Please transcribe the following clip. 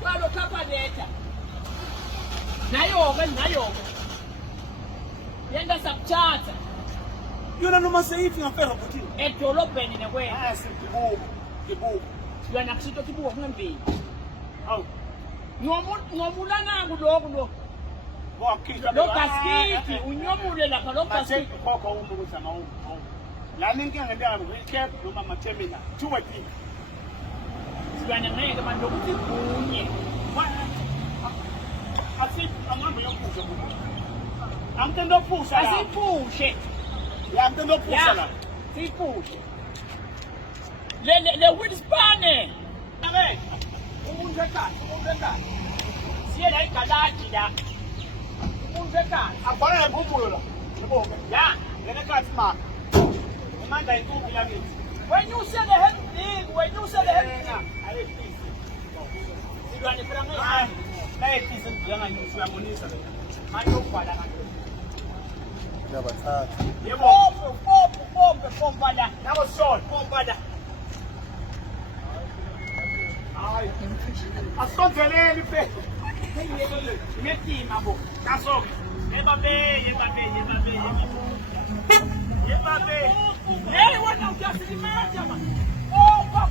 Kwalo kapha letha. Nayo. Yenda sakuthatha. Yona noma seyifi ngafela ukuthi Edolobheni nekwena. Kibuku. Yona kusito kibuku ngempini. Awu. Ngomulana kuloko lo. Wakhipha Lo baskiti unyomule lapha lo baskiti. Khokho ukuthi ama. La ninkinga ngentanga recap noma ama terminal. Two way thing. Slwane ngeke manje ukuthi kunye. Angambe yokuphuza kubo. Angitendo ophuza la. Asiphushe. Ya ngitendo ophuza la. Siphushe. Le wheelspane. Ake. Umuntu ekhaya. Siye la igalaji la. Umuntu ekhaya. Abona ngumbulo la. Ngibonke. Ya, ngene kathi ma. Manda inkubi la ngithi. When you say the head big, Ale please. Slwane phela ngeke. Nayethisa ngiyanganyusa uyabonisa le. Manje ubhala ngalo. Yabathatha. Yebo, pompa la. Nabo short. Pompa la. Hayi. Asonzeleni phe. Ngetima bo. Kaso. Yebambe. Hey, wena uyasilimata man. Pompa.